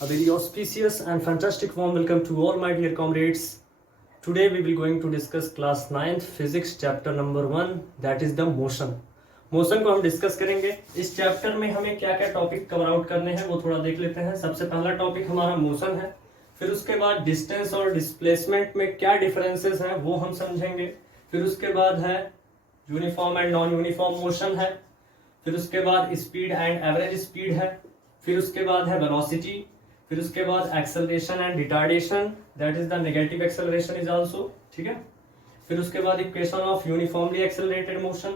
A very auspicious and fantastic warm welcome to all my dear comrades. Today we will going to discuss class 9th physics chapter number 1 that is the motion. Motion को हम discuss करेंगे। इस chapter में हमें क्या क्या topic cover out करने हैं वो थोड़ा देख लेते हैं। सबसे पहला टॉपिक हमारा मोशन है, फिर उसके बाद डिस्टेंस और डिस्प्लेसमेंट में क्या डिफरेंसेस हैं वो हम समझेंगे, फिर उसके बाद है uniform and non uniform motion है, फिर उसके बाद स्पीड एंड एवरेज स्पीड है, फिर उसके बाद है वेलोसिटी, फिर उसके बाद acceleration and retardation that is the negative acceleration is also, ठीक है। फिर उसके बाद equation of uniformly accelerated motion,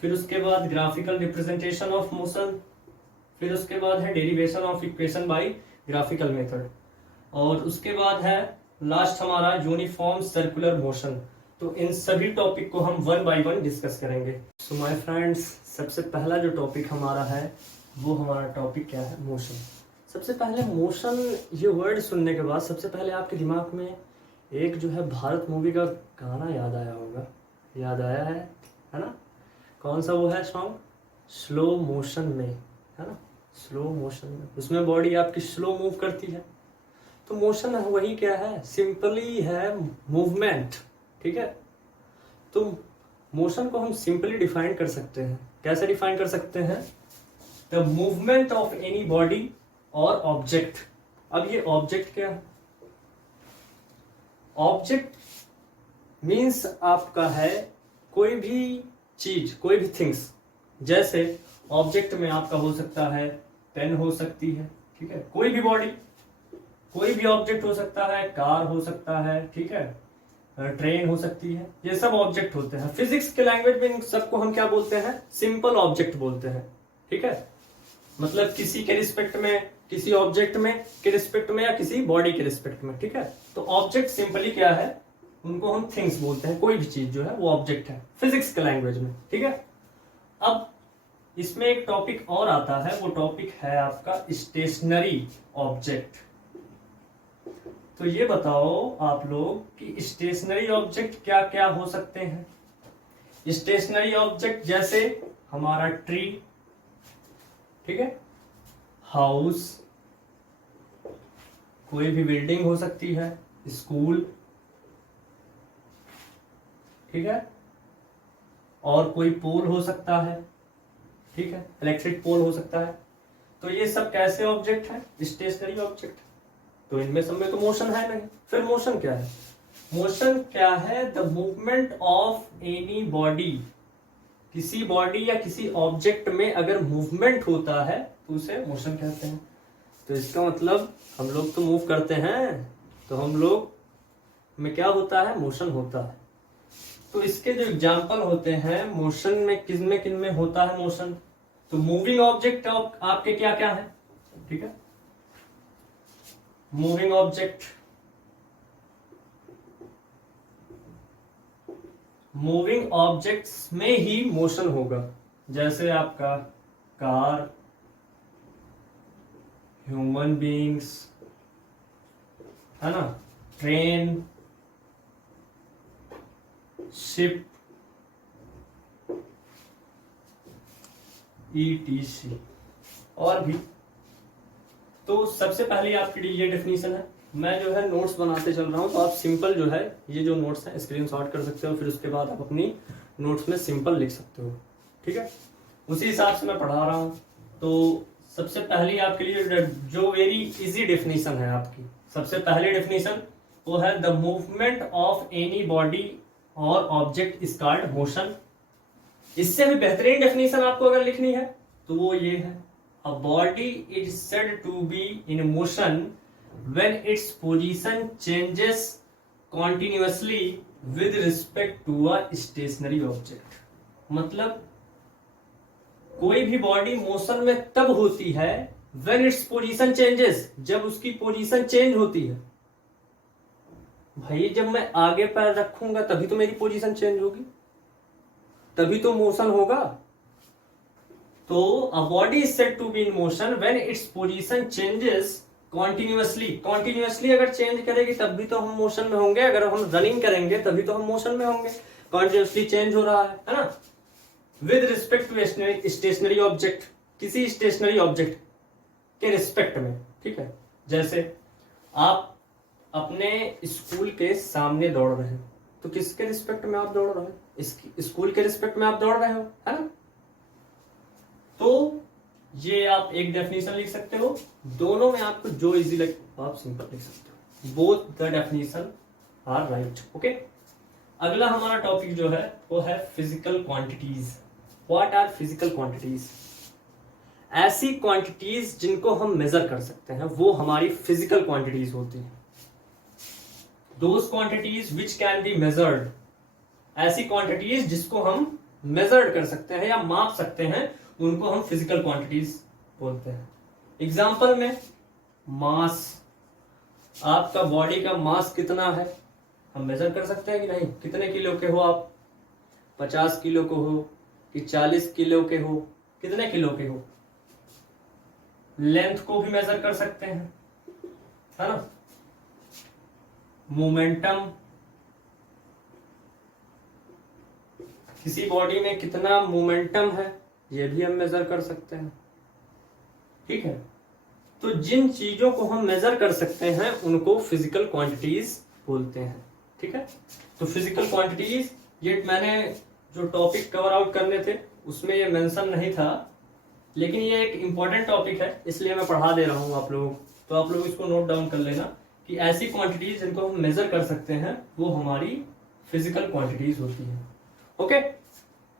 फिर उसके बाद ग्राफिकल रिप्रेजेंटेशन ऑफ मोशन, फिर उसके बाद है derivation of equation by graphical method, और उसके बाद है लास्ट हमारा यूनिफॉर्म सर्कुलर मोशन। तो इन सभी टॉपिक को हम वन बाय वन डिस्कस करेंगे। सो माय फ्रेंड्स, सबसे पहला जो टॉपिक हमारा है वो हमारा टॉपिक क्या है, मोशन। सबसे पहले मोशन ये वर्ड सुनने के बाद सबसे पहले आपके दिमाग में एक जो है भारत मूवी का गाना याद आया होगा, याद आया है ना? कौन सा वो है सॉन्ग? स्लो मोशन में, है ना? स्लो मोशन में उसमें बॉडी आपकी स्लो मूव करती है। तो मोशन है वही क्या है, सिंपली है मूवमेंट, ठीक है। तो मोशन को हम सिंपली डिफाइन कर सकते हैं। कैसे डिफाइन कर सकते हैं? The movement of any body और ऑब्जेक्ट। अब ये ऑब्जेक्ट क्या है? ऑब्जेक्ट मीन्स आपका है कोई भी चीज, कोई भी थिंग्स। जैसे ऑब्जेक्ट में आपका हो सकता है पेन हो सकती है, ठीक है। कोई भी बॉडी, कोई भी ऑब्जेक्ट हो सकता है, कार हो सकता है, ठीक है, ट्रेन हो सकती है, ये सब ऑब्जेक्ट होते हैं। फिजिक्स के लैंग्वेज में इन सबको हम क्या बोलते हैं? सिंपल ऑब्जेक्ट बोलते हैं, ठीक है। मतलब किसी के रिस्पेक्ट में, किसी ऑब्जेक्ट में के रिस्पेक्ट में, या किसी बॉडी के रिस्पेक्ट में, ठीक है। तो ऑब्जेक्ट सिंपली क्या है, उनको हम थिंग्स बोलते हैं। कोई भी चीज जो है वो ऑब्जेक्ट है फिजिक्स के लैंग्वेज में, ठीक है। अब इसमें एक टॉपिक और आता है, वो टॉपिक है आपका स्टेशनरी ऑब्जेक्ट। तो ये बताओ आप लोग कि स्टेशनरी ऑब्जेक्ट क्या क्या हो सकते हैं। स्टेशनरी ऑब्जेक्ट जैसे हमारा ट्री, ठीक है, हाउस, कोई भी बिल्डिंग हो सकती है, स्कूल, ठीक है, और कोई पोल हो सकता है, ठीक है, इलेक्ट्रिक पोल हो सकता है। तो ये सब कैसे ऑब्जेक्ट है? Stationary object. तो इनमें सब में तो मोशन है नहीं। फिर मोशन क्या है? मोशन क्या है? The movement of any body. किसी बॉडी या किसी ऑब्जेक्ट में अगर मूवमेंट होता है तो उसे मोशन कहते हैं। तो इसका मतलब हम लोग तो मूव करते हैं, तो हम लोग में क्या होता है? मोशन होता है। तो इसके जो एग्जाम्पल होते हैं मोशन में, किन में होता है मोशन? तो मूविंग ऑब्जेक्ट आपके क्या क्या है, ठीक है। मूविंग ऑब्जेक्ट, मूविंग ऑब्जेक्ट्स में ही मोशन होगा। जैसे आपका कार, ह्यूमन बीइंग्स, है ना, ट्रेन, शिप, ETC और भी। तो सबसे पहले आपके लिए ये डेफिनेशन है। मैं जो है नोट्स बनाते चल रहा हूं, तो आप सिंपल जो है ये जो नोट्स हैं स्क्रीनशॉट कर सकते हो, फिर उसके बाद आप अपनी नोट्स में सिंपल लिख सकते हो, ठीक है। उसी हिसाब से मैं पढ़ा रहा हूं। तो सबसे पहली आपके लिए जो वेरी इजी डेफिनेशन है आपकी, सबसे पहली डेफिनेशन वो है the movement of any body और ऑब्जेक्ट इज कॉल्ड मोशन। इससे भी बेहतरीन डेफिनेशन आपको अगर लिखनी है तो वो ये है, a body is said to be in motion when its position changes continuously with respect to a stationary object. मतलब कोई भी बॉडी मोशन में तब होती है व्हेन इट्स पोजीशन चेंजेस, जब उसकी पोजीशन चेंज होती है। भाई जब मैं आगे पैर रखूंगा तभी तो मेरी पोजीशन चेंज होगी, तभी तो मोशन होगा। तो a body is said to be in motion when its position changes continuously. Continuously अगर चेंज करेगी तब भी तो हम मोशन में होंगे, अगर हम रनिंग करेंगे तभी तो हम मोशन में होंगे। कॉन्टिन्यूअसली चेंज हो रहा है ना, with respect to stationary object, किसी स्टेशनरी ऑब्जेक्ट के रिस्पेक्ट में, ठीक है। जैसे आप अपने स्कूल के सामने दौड़ रहे हैं, तो किसके रिस्पेक्ट में आप दौड़ रहे हो? स्कूल के रिस्पेक्ट में आप दौड़ रहे हो, है ना? तो ये आप एक डेफिनेशन लिख सकते हो। दोनों में आपको जो इजी लगे आप सिंपल लिख सकते हो। Both the definition are right. Okay, अगला हमारा टॉपिक जो है वो है physical quantities. What are physical quantities? ऐसी क्वांटिटीज जिनको हम मेजर कर सकते हैं वो हमारी फिजिकल क्वांटिटीज होती हैं। Those quantities which can be measured, ऐसी क्वांटिटीज जिसको हम मेजर्ड कर सकते हैं या माप सकते हैं उनको हम फिजिकल क्वांटिटीज बोलते हैं। एग्जाम्पल में मास, आपका बॉडी का मास कितना है हम मेजर कर सकते हैं कि नहीं? कितने किलो के हो आप? 50 किलो के हो कि 40 किलो के हो? कितने किलो के हो? लेंथ को भी मेजर कर सकते हैं, है ना? मोमेंटम, किसी बॉडी में कितना मोमेंटम है ये भी हम मेजर कर सकते हैं, ठीक है। तो जिन चीजों को हम मेजर कर सकते हैं उनको फिजिकल क्वांटिटीज बोलते हैं, ठीक है। तो फिजिकल क्वांटिटीज, ये मैंने जो टॉपिक कवर आउट करने थे उसमें ये मेंशन नहीं था, लेकिन ये एक इंपॉर्टेंट टॉपिक है इसलिए मैं पढ़ा दे रहा हूं आप लोगों को। तो आप लोग इसको नोट डाउन कर लेना कि ऐसी क्वांटिटीज जिनको हम मेजर कर सकते हैं वो हमारी फिजिकल क्वांटिटीज होती है। ओके,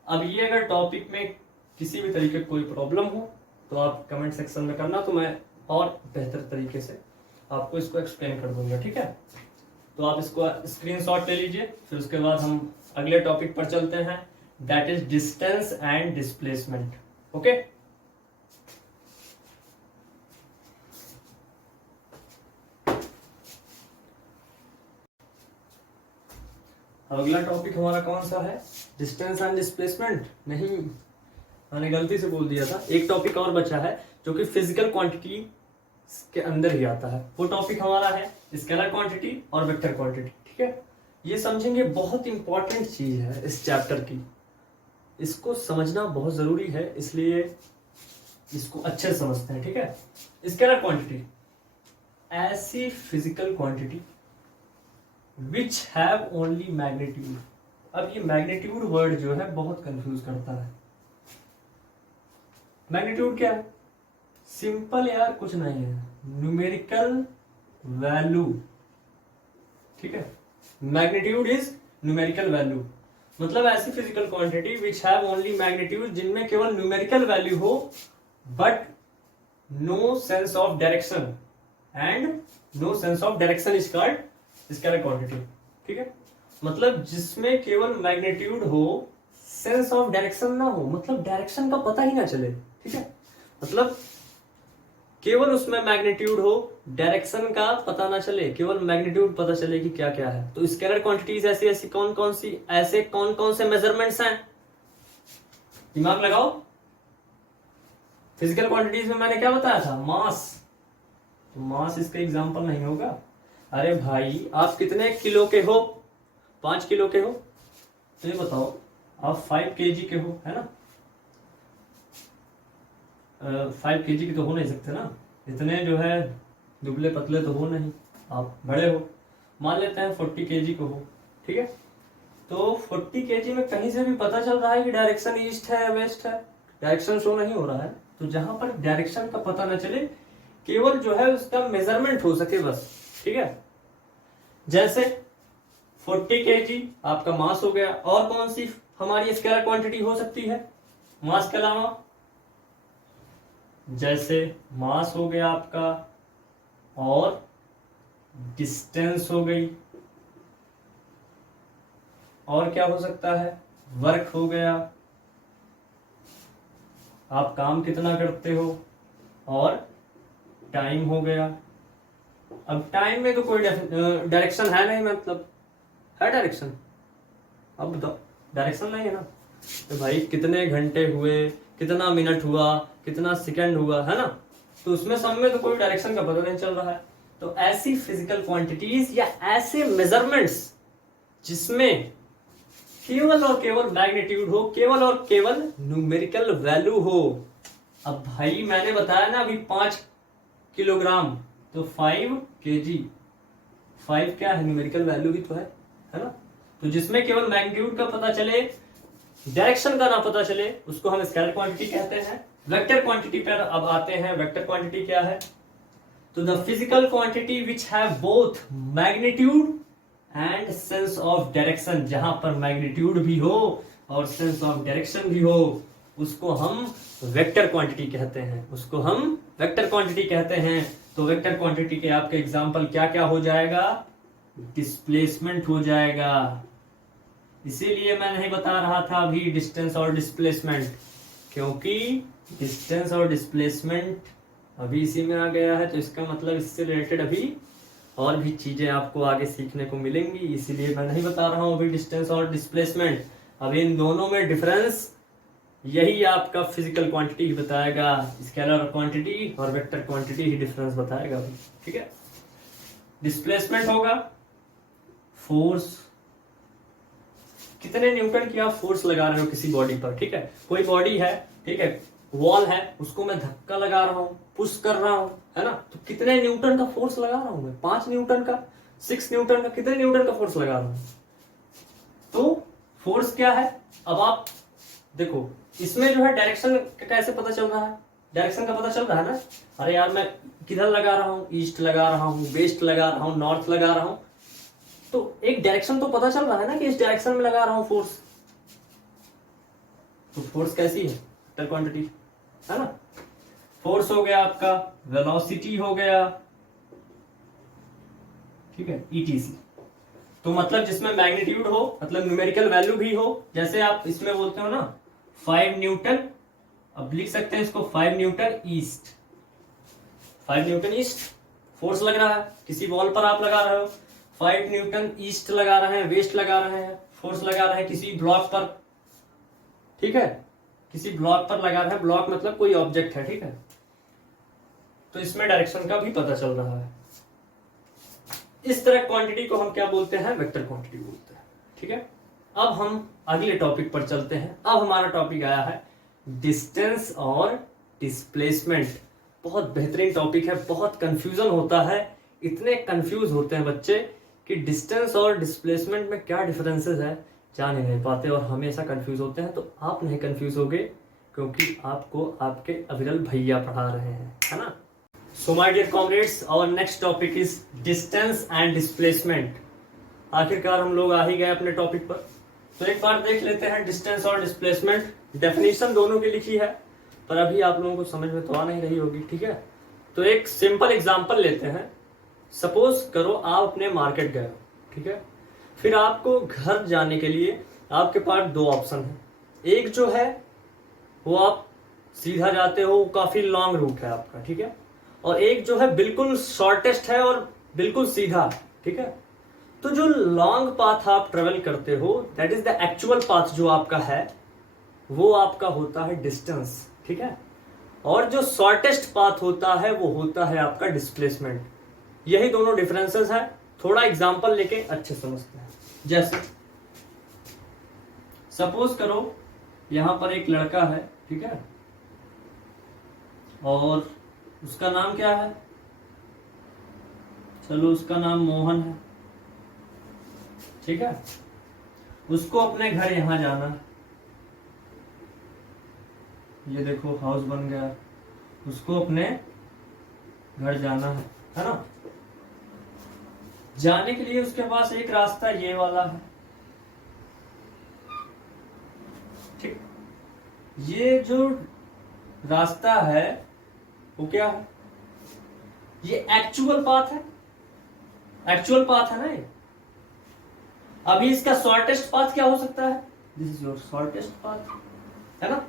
अब ये अगर टॉपिक में किसी भी तरीके की कोई प्रॉब्लम हो तो आप कमेंट सेक्शन में करना, तो मैं और बेहतर तरीके से आपको इसको एक्सप्लेन कर दूंगा, ठीक है। तो आप इसको स्क्रीनशॉट ले लीजिए, फिर उसके बाद हम अगले टॉपिक पर चलते हैं, that is distance and displacement. Okay, अगला टॉपिक हमारा कौन सा है? डिस्टेंस एंड डिस्प्लेसमेंट नहीं, मैंने गलती से बोल दिया था। एक टॉपिक और बचा है जो कि फिजिकल क्वांटिटी के अंदर ही आता है। वो टॉपिक हमारा है स्केलर क्वांटिटी और वेक्टर क्वांटिटी, ठीक है। ये समझेंगे, बहुत इंपॉर्टेंट चीज है इस चैप्टर की, इसको समझना बहुत जरूरी है, इसलिए इसको अच्छे से समझते हैं, ठीक है। स्केलर क्वांटिटी, ऐसी physical quantity which have only magnitude. अब ये मैग्नीट्यूड वर्ड जो है बहुत कंफ्यूज करता है। मैग्नीट्यूड क्या है? सिंपल यार, कुछ नहीं है, न्यूमेरिकल वैल्यू, ठीक है। मैग्नीट्यूड इज न्यूमेरिकल वैल्यू, मतलब ऐसी physical quantity which have only magnitude, जिनमें केवल न्यूमेरिकल वैल्यू हो but no sense of direction, and no sense of direction is called scalar quantity, ठीक है। मतलब जिसमें केवल मैग्नीट्यूड हो, सेंस ऑफ डायरेक्शन ना हो, मतलब डायरेक्शन का पता ही ना चले, ठीक है। मतलब केवल उसमें मैग्नीट्यूड हो, डायरेक्शन का पता ना चले, केवल मैग्नीट्यूड पता चले कि क्या क्या है। तो स्केलर क्वांटिटीज ऐसी ऐसी कौन कौन सी, ऐसे कौन कौन से मेजरमेंट्स हैं? दिमाग लगाओ। फिजिकल क्वांटिटीज में मैंने क्या बताया था? मास। तो मास इसका एग्जांपल नहीं होगा। अरे भाई, आप कितने किलो के हो? 5 किलो के हो? तो ये बताओ, आप 5 kg के हो, है ना? 5 kg के तो हो नहीं सकते ना, इतने जो है दुबले पतले तो हो नहीं, आप बड़े हो। मान लेते हैं 40 kg को हो, ठीक है। तो 40 kg में कहीं से भी पता चल रहा है कि डायरेक्शन ईस्ट है या वेस्ट है? डायरेक्शन शो नहीं हो रहा है। तो जहां पर डायरेक्शन का पता न चले, केवल जो है उसका मेजरमेंट हो सके बस, ठीक है। जैसे 40 kg आपका मास हो गया। और कौन सी हमारी स्केलर क्वांटिटी हो सकती है मास के अलावा? जैसे मास हो गया आपका, और डिस्टेंस हो गई, और क्या हो सकता है? वर्क हो गया, आप काम कितना करते हो, और टाइम हो गया। अब टाइम में तो कोई डायरेक्शन है नहीं, मतलब है डायरेक्शन? अब बताओ, डायरेक्शन नहीं है ना। तो भाई कितने घंटे हुए, कितना मिनट हुआ, कितना सेकंड हुआ, है ना? तो उसमें सब में तो कोई डायरेक्शन का पता नहीं चल रहा है। तो ऐसी फिजिकल क्वांटिटीज या ऐसे मेजरमेंट्स जिसमें केवल और केवल मैग्नीट्यूड हो, केवल और केवल न्यूमेरिकल वैल्यू हो। अब भाई मैंने बताया ना अभी 5 किलोग्राम, तो 5 kg। 5 क्या है, न्यूमेरिकल वैल्यू भी तो है ना। तो जिसमें केवल मैग्नीट्यूड का पता चले, डायरेक्शन का ना पता चले, उसको हम स्केलर क्वांटिटी कहते हैं। वेक्टर क्वांटिटी पर अब आते हैं। वेक्टर क्वांटिटी क्या है? तो the physical quantity which have both magnitude and sense of direction, जहां पर मैग्नीट्यूड भी हो और सेंस ऑफ डायरेक्शन भी हो, उसको हम वेक्टर क्वांटिटी कहते हैं। उसको हम वेक्टर क्वांटिटी कहते हैं। तो वेक्टर क्वांटिटी के आपके एग्जांपल क्या क्या हो जाएगा? डिस्प्लेसमेंट हो जाएगा। इसीलिए मैं नहीं बता रहा था अभी डिस्टेंस और डिस्प्लेसमेंट, क्योंकि डिस्टेंस और डिस्प्लेसमेंट अभी इसी में आ गया है, तो इसका मतलब इससे रिलेटेड अभी और भी चीजें आपको आगे सीखने को मिलेंगी। इसीलिए मैं नहीं बता रहा हूं अभी डिस्टेंस और डिस्प्लेसमेंट। अभी इन दोनों में डिफरेंस यही आपका फिजिकल क्वांटिटी ही बताएगा। स्केलर क्वांटिटी और वेक्टर क्वांटिटी ही डिफरेंस बताएगा। ठीक है। डिस्प्लेसमेंट होगा फोर्स, कितने न्यूटन की आप फोर्स लगा रहे हो किसी बॉडी पर। ठीक है, कोई बॉडी है, ठीक है, वॉल है, उसको मैं धक्का लगा रहा हूं, पुश कर रहा हूं, है ना। तो कितने न्यूटन का फोर्स लगा रहा हूं मैं? 5 न्यूटन का, 6 न्यूटन का, कितने न्यूटन का फोर्स लगा रहा हूं? तो फोर्स क्या है? अब आप देखो, इसमें जो है डायरेक्शन कैसे पता चल रहा है? डायरेक्शन का पता चल रहा है ना। अरे यार, मैं किधर लगा रहा हूँ? ईस्ट लगा रहा हूँ, वेस्ट लगा रहा हूँ, नॉर्थ लगा रहा हूँ, तो एक डायरेक्शन तो पता चल रहा है ना कि इस डायरेक्शन में लगा रहा हूं फोर्स। तो फोर्स कैसी है? वेक्टर क्वांटिटी, है ना। फोर्स हो गया आपका, वेलोसिटी हो गया, ठीक है, ईटीसी। तो मतलब जिसमें मैग्नीट्यूड हो, मतलब न्यूमेरिकल वैल्यू भी हो, जैसे आप इसमें बोलते हो ना 5 न्यूटन, अब लिख सकते हैं इसको 5 Newton east. 5 Newton east force लग रहा है, किसी वॉल पर आप लगा रहे हो, 5 न्यूटन ईस्ट लगा रहे हैं, वेस्ट लगा रहे हैं, फोर्स लगा रहे हैं किसी ब्लॉक पर। ठीक है, किसी ब्लॉक पर लगा रहे हैं, ब्लॉक मतलब कोई ऑब्जेक्ट है। ठीक है, तो इसमें डायरेक्शन का भी पता चल रहा है। इस तरह क्वांटिटी को हम क्या बोलते हैं? वेक्टर क्वांटिटी बोलते हैं। ठीक है, अब हम अगले टॉपिक पर चलते हैं। अब हमारा टॉपिक आया है डिस्टेंस और डिस्प्लेसमेंट। बहुत बेहतरीन टॉपिक है, बहुत कंफ्यूजन होता है, इतने कंफ्यूज होते हैं बच्चे कि डिस्टेंस और डिस्प्लेसमेंट में क्या डिफरेंसेस है जान ही नहीं पाते और हमेशा कंफ्यूज होते हैं। तो आप नहीं कंफ्यूज होगे, क्योंकि आपको आपके अविरल भैया पढ़ा रहे हैं, है ना। So my dear comrades, our next topic is distance and displacement. आखिरकार हम लोग आ ही गए अपने टॉपिक पर। तो एक बार देख लेते हैं डिस्टेंस और डिस्प्लेसमेंट। डेफिनेशन दोनों की लिखी है, पर अभी आप लोगों को समझ में तो आ नहीं रही होगी। ठीक है, तो एक सिंपल एग्जांपल लेते हैं। सपोज करो आप अपने मार्केट गए, ठीक है, फिर आपको घर जाने के लिए आपके पास 2 ऑप्शन है। एक जो है वो आप सीधा जाते हो, काफी लॉन्ग रूट है आपका, ठीक है, और एक जो है बिल्कुल शॉर्टेस्ट है और बिल्कुल सीधा। ठीक है, तो जो लॉन्ग पाथ आप ट्रेवल करते हो, that is the actual path जो आपका है, वो आपका होता है डिस्टेंस। ठीक है, और जो शॉर्टेस्ट पाथ होता है वो होता है आपका डिस्प्लेसमेंट। यही दोनों डिफरेंसेस है। थोड़ा एग्जांपल लेके अच्छे समझते हैं। जैसे सपोज करो यहां पर एक लड़का है, ठीक है, और उसका नाम क्या है? चलो उसका नाम मोहन है। ठीक है, उसको अपने घर यहां जाना है। ये देखो हाउस बन गया, उसको अपने घर जाना है ना। जाने के लिए उसके पास एक रास्ता ये वाला है। ठीक, ये जो रास्ता है वो क्या है? ये एक्चुअल पाथ है, एक्चुअल पाथ है ना ये। अभी इसका शॉर्टेस्ट पाथ क्या हो सकता है? This is your shortest path, है ना।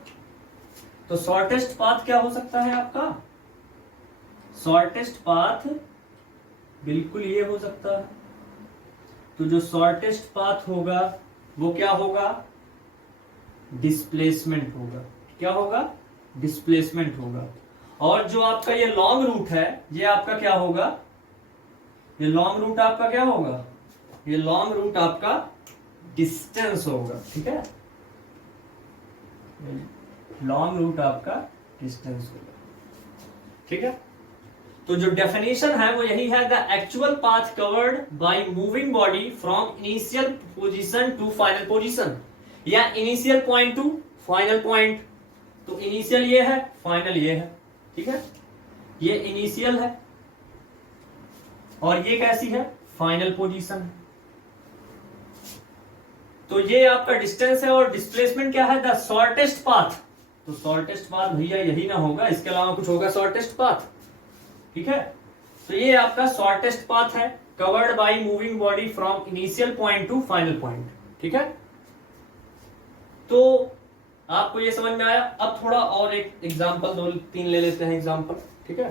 तो शॉर्टेस्ट पाथ क्या हो सकता है आपका? शॉर्टेस्ट पाथ बिल्कुल ये हो सकता है। तो जो शॉर्टेस्ट पाथ होगा वो क्या होगा? डिस्प्लेसमेंट होगा। क्या होगा? डिस्प्लेसमेंट होगा। और जो आपका ये लॉन्ग रूट है, ये आपका क्या होगा? ये लॉन्ग रूट आपका क्या होगा? ये लॉन्ग रूट आपका डिस्टेंस होगा। ठीक है, लॉन्ग रूट आपका डिस्टेंस होगा। ठीक है, तो जो डेफिनेशन है वो यही है, the actual path covered by moving body from initial position to final position, या initial point to final point. तो इनिशियल ये है, फाइनल ये है, ठीक है, ये इनिशियल है और ये कैसी है, फाइनल पोजीशन है। तो ये आपका डिस्टेंस है और डिस्प्लेसमेंट क्या है, द शॉर्टेस्ट पाथ। तो शॉर्टेस्ट पाथ भैया यही ना होगा, इसके अलावा कुछ होगा शॉर्टेस्ट पाथ, ठीक है। तो ये आपका शॉर्टेस्ट पाथ है, covered by moving body from initial point to final point, ठीक है। तो आपको ये समझ में आया। अब थोड़ा और एक एग्जांपल, 2-3 ले लेते हैं एग्जांपल, ठीक है।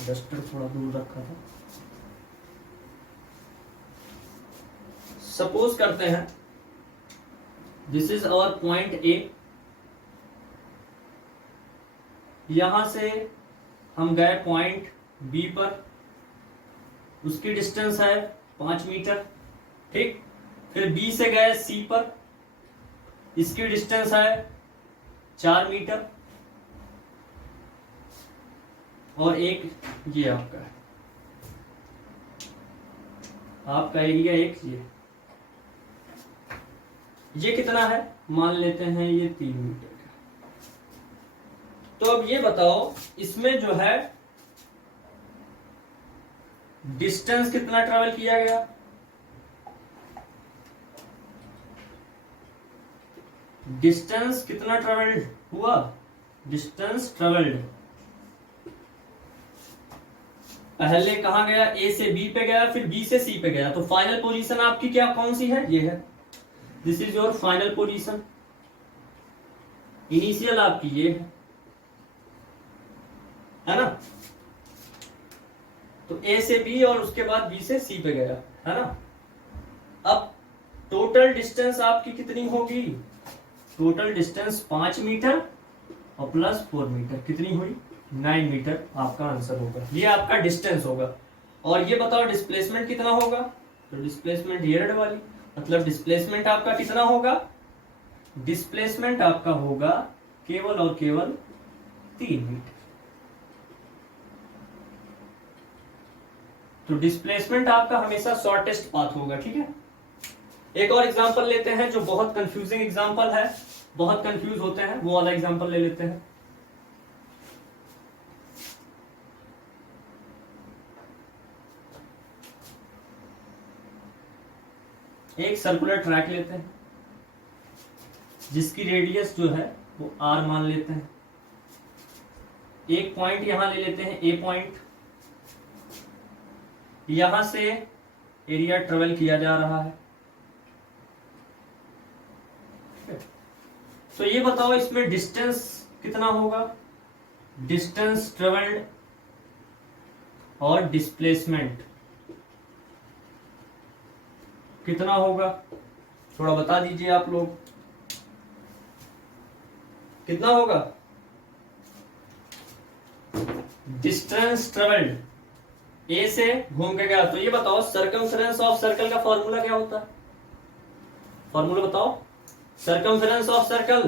डस्टर थोड़ा दूर रखा था। सपोज करते हैं this is our point A, यहां से हम गए पॉइंट बी पर, उसकी डिस्टेंस है 5 मीटर, ठीक। फिर बी से गए सी पर, इसकी डिस्टेंस है 4 मीटर, और एक ये आपका है, आपका एरिया एक ये कितना है, मान लेते हैं ये 3 मीटर का। तो अब ये बताओ इसमें जो है डिस्टेंस कितना ट्रेवल किया गया, डिस्टेंस कितना ट्रेवल्ड हुआ, डिस्टेंस ट्रेवल्ड पहले कहां गया, ए से बी पे गया, फिर बी से सी पे गया। तो फाइनल पोजीशन आपकी क्या कौन सी है, ये है, this is your final position. Initial आपकी ये है ना। तो ए से बी और उसके बाद बी से सी पे गया, है ना। अब टोटल डिस्टेंस आपकी कितनी होगी, टोटल डिस्टेंस 5 मीटर और प्लस 4 मीटर, कितनी हुई, 9 मीटर आपका आंसर होगा। ये आपका डिस्टेंस होगा। और ये बताओ डिस्प्लेसमेंट कितना होगा, तो डिस्प्लेसमेंट ये रेड वाली, मतलब डिस्प्लेसमेंट आपका कितना होगा, डिस्प्लेसमेंट आपका होगा केवल और केवल 3 मीटर। तो डिस्प्लेसमेंट आपका हमेशा शॉर्टेस्ट पाथ होगा, ठीक है। एक और एग्जांपल लेते हैं जो बहुत कंफ्यूजिंग एग्जांपल है, बहुत कंफ्यूज होते हैं, वो वाला एग्जांपल ले लेते हैं। एक सर्कुलर ट्रैक लेते हैं जिसकी रेडियस जो है वो r मान लेते हैं। एक पॉइंट यहां ले लेते हैं, ए पॉइंट, यहां से एरिया ट्रेवल किया जा रहा है। तो ये बताओ इसमें डिस्टेंस कितना होगा, डिस्टेंस ट्रेवल्ड और डिस्प्लेसमेंट कितना होगा, थोड़ा बता दीजिए आप लोग, कितना होगा, डिस्टेंस ट्रेवल्ड, ए से घूम के गया। तो ये बताओ सर्कमफेरेंस ऑफ सर्कल का फॉर्मूला क्या होता है, फॉर्मूला बताओ। सर्कमफेरेंस ऑफ सर्कल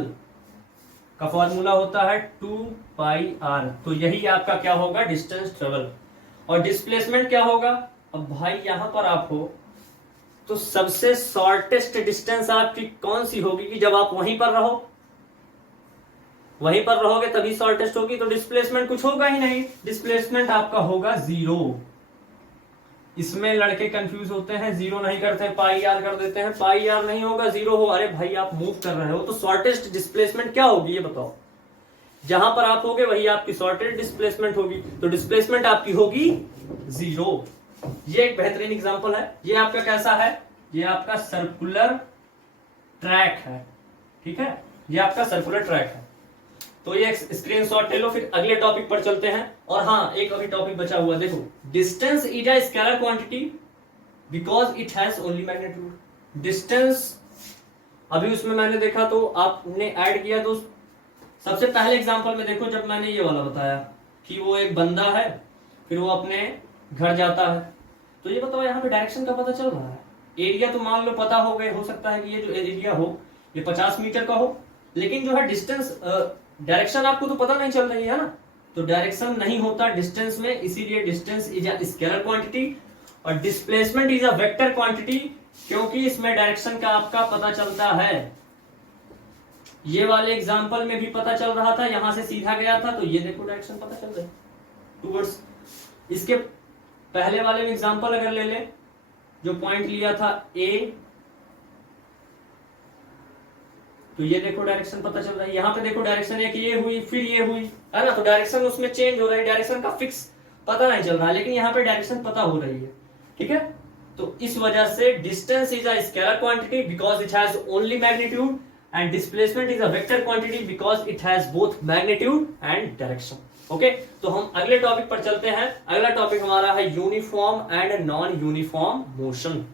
का फॉर्मूला होता है 2πr। तो यही आपका क्या होगा, डिस्टेंस ट्रेवल। और डिस्प्लेसमेंट क्या होगा, अब भाई यहां पर आप हो तो सबसे शॉर्टेस्ट डिस्टेंस आपकी कौन सी होगी, कि जब आप वहीं पर रहो, वहीं पर रहोगे तभी शॉर्टेस्ट होगी। तो डिस्प्लेसमेंट कुछ होगा ही नहीं, डिस्प्लेसमेंट आपका होगा 0। इसमें लड़के कंफ्यूज होते हैं, 0 नहीं करते, पाई आर कर देते हैं। पाई आर नहीं होगा, 0 हो। अरे भाई आप मूव कर रहे हो तो शॉर्टेस्ट डिस्प्लेसमेंट क्या होगी ये बताओ। जहां पर आप होगे वही आपकी शॉर्टेस्ट डिस्प्लेसमेंट होगी। तो डिस्प्लेसमेंट आपकी होगी 0। ये एक बेहतरीन एग्जांपल है। ये आपका कैसा है, ये आपका सर्कुलर ट्रैक है, ठीक है, ये आपका सर्कुलर ट्रैक है। तो ये स्क्रीनशॉट ले लो, फिर अगले टॉपिक पर चलते हैं। और हाँ, एक अभी टॉपिक बचा हुआ, देखो, distance is a scalar quantity because it has only magnitude. Distance अभी उसमें मैंने देखा तो आपने ऐड किया, तो सबसे पहले एग्जांपल में देखो, जब मैंने ये वाला बताया कि वो एक बंदा है, फिर वो अपने घर जाता है। तो ये बताओ यहाँ पे डायरेक्शन का पता चल रहा है। एरिया तो मान लो पता हो गए, हो सकता है कि ये जो एरिया हो ये 50 मीटर का हो, लेकिन जो है डिस्टेंस डायरेक्शन आपको तो पता नहीं चल रही है ना, तो डायरेक्शन नहीं होता डिस्टेंस में, इसीलिए distance is a scalar quantity और displacement is a vector quantity, क्योंकि इसमें डायरेक्शन का आपका पता चलता है। ये वाले एग्जांपल में भी पता चल रहा था, यहां से सीधा गया था, तो ये देखो डायरेक्शन पता चल रहा है टूवर्ड्स। इसके पहले वाले में एग्जांपल अगर ले ले, जो पॉइंट लिया था ए, तो ये देखो डायरेक्शन पता चल रहा है। यहाँ पे देखो डायरेक्शन एक ये हुई, फिर ये हुई, है ना, तो डायरेक्शन उसमें चेंज हो रही है, डायरेक्शन का फिक्स पता नहीं चल रहा है, लेकिन यहाँ पे डायरेक्शन पता हो रही है। ठीक है, तो इस वजह से distance is a scalar quantity because it has only magnitude, and displacement is a vector quantity because it has both magnitude and direction. Okay, तो हम अगले टॉपिक पर चलते हैं। अगला टॉपिक हमारा है uniform and non uniform motion.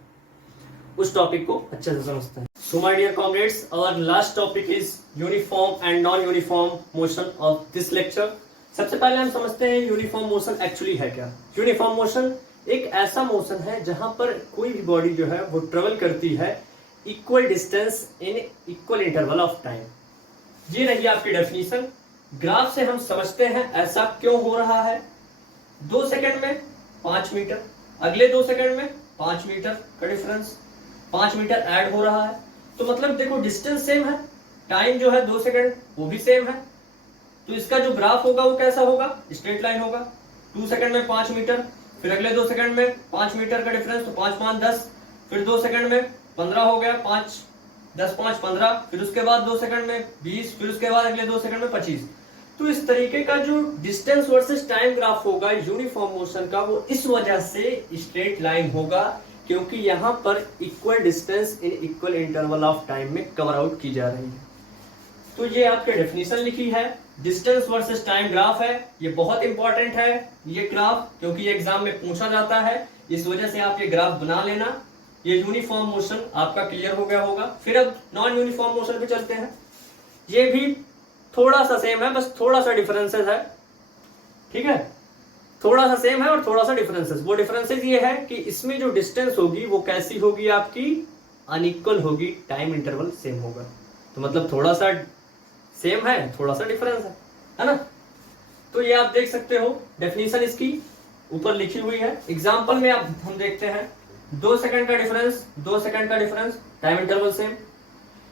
उस टॉपिक को अच्छे से समझते हैं। So my dear comrades, our last topic is uniform and non-uniform motion of this lecture. सबसे पहले हम समझते हैं यूनिफॉर्म मोशन एक्चुअली है क्या। यूनिफॉर्म मोशन एक ऐसा मोशन है जहां पर कोई भी बॉडी जो है वो ट्रेवल करती है equal distance in equal interval of time. ये रही आपकी डेफिनेशन। ग्राफ से हम समझते हैं ऐसा क्यों हो रहा है। 2 सेकंड में 5 मीटर, अगले 2 सेकंड में 5 मीटर का डिफरेंस, 5 मीटर ऐड हो रहा है, तो मतलब देखो डिस्टेंस सेम है, टाइम जो है 2 सेकंड वो भी सेम है, तो इसका जो ग्राफ होगा वो कैसा होगा, स्ट्रेट लाइन होगा। 2 सेकंड में 5 मीटर, फिर अगले 2 सेकंड में 5 मीटर का डिफरेंस, तो 5 5 10, फिर 2 सेकंड में 15 हो गया, 5 10 5 15, फिर उसके बाद 2 सेकंड में 20, फिर उसके बाद अगले 2 सेकंड में 25। तो इस तरीके का जो डिस्टेंस वर्सेस टाइम ग्राफ होगा यूनिफॉर्म मोशन का, वो इस वजह से स्ट्रेट लाइन होगा क्योंकि यहां पर equal distance in equal interval of time में कवर आउट की जा रही है। तो ये आपके डेफिनेशन लिखी है, डिस्टेंस वर्सेस टाइम ग्राफ है। ये बहुत इंपॉर्टेंट है ये ग्राफ, क्योंकि ये एग्जाम में पूछा जाता है, इस वजह से आप ये ग्राफ बना लेना। ये यूनिफॉर्म मोशन आपका क्लियर हो गया होगा। फिर अब नॉन यूनिफॉर्म मोशन पे चलते हैं। ये भी थोड़ा सा सेम है, बस थोड़ा सा डिफरेंसेस है। ठीक है, थोड़ा सा सेम है और थोड़ा सा डिफरेंसेस। वो डिफरेंसेस ये है कि इसमें जो डिस्टेंस होगी वो कैसी होगी, आपकी अनइक्वल होगी, टाइम इंटरवल सेम होगा। तो मतलब थोड़ा सा सेम है, थोड़ा सा डिफरेंस है ना। तो ये आप देख सकते हो, डेफिनेशन इसकी ऊपर लिखी हुई है। एग्जांपल में आप हम देखते हैं 2 सेकंड का डिफरेंस, 2 सेकंड का डिफरेंस, टाइम इंटरवल सेम,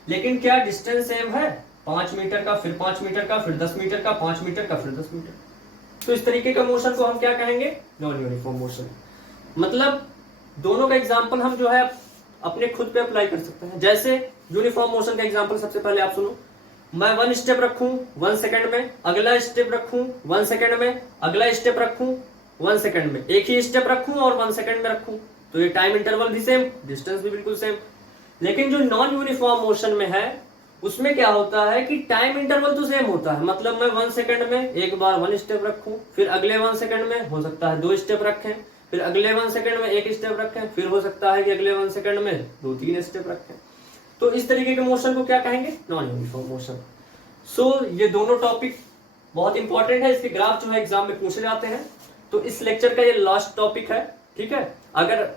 लेकिन क्या डिस्टेंस सेम है, 5 मीटर का, फिर 5 मीटर का, फिर 10 मीटर का, 5 मीटर का, फिर 10 मीटर। तो इस तरीके का मोशन को हम क्या कहेंगे, नॉन यूनिफॉर्म मोशन। मतलब दोनों का एग्जांपल हम जो है अपने खुद पे अप्लाई कर सकते हैं। जैसे यूनिफॉर्म मोशन का एग्जांपल सबसे पहले आप सुनो। मैं 1 स्टेप रखूं 1 सेकंड में, अगला स्टेप रखूं 1 सेकंड में, अगला स्टेप रखूं 1 सेकंड में, एक ही स्टेप रखूं और 1 सेकंड में रखूं, तो ये टाइम इंटरवल भी सेम, डिस्टेंस भी बिल्कुल सेम। लेकिन जो नॉन यूनिफॉर्म मोशन में है उसमें क्या होता है कि टाइम इंटरवल तो सेम होता है। मतलब मैं 1 सेकंड में एक बार 1 स्टेप रखूं, फिर अगले 1 सेकंड में हो सकता है 2 स्टेप रखें, फिर अगले 1 सेकंड में 1 स्टेप रखें, फिर हो सकता है कि अगले 1 सेकंड में 2-3 स्टेप रखें। तो इस तरीके के मोशन को क्या कहेंगे, नॉन यूनिफॉर्म मोशन। सो ये दोनों टॉपिक बहुत इंपॉर्टेंट है, इसके ग्राफ जो है एग्जाम में पूछे जाते हैं। तो इस लेक्चर का ये लास्ट टॉपिक है। ठीक है, अगर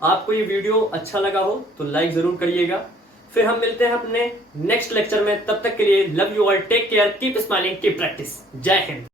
आपको ये वीडियो अच्छा लगा हो तो लाइक जरूर करिएगा। फिर हम मिलते हैं अपने नेक्स्ट लेक्चर में, तब तक के लिए love you all, take care, keep smiling, keep practice. जय हिंद।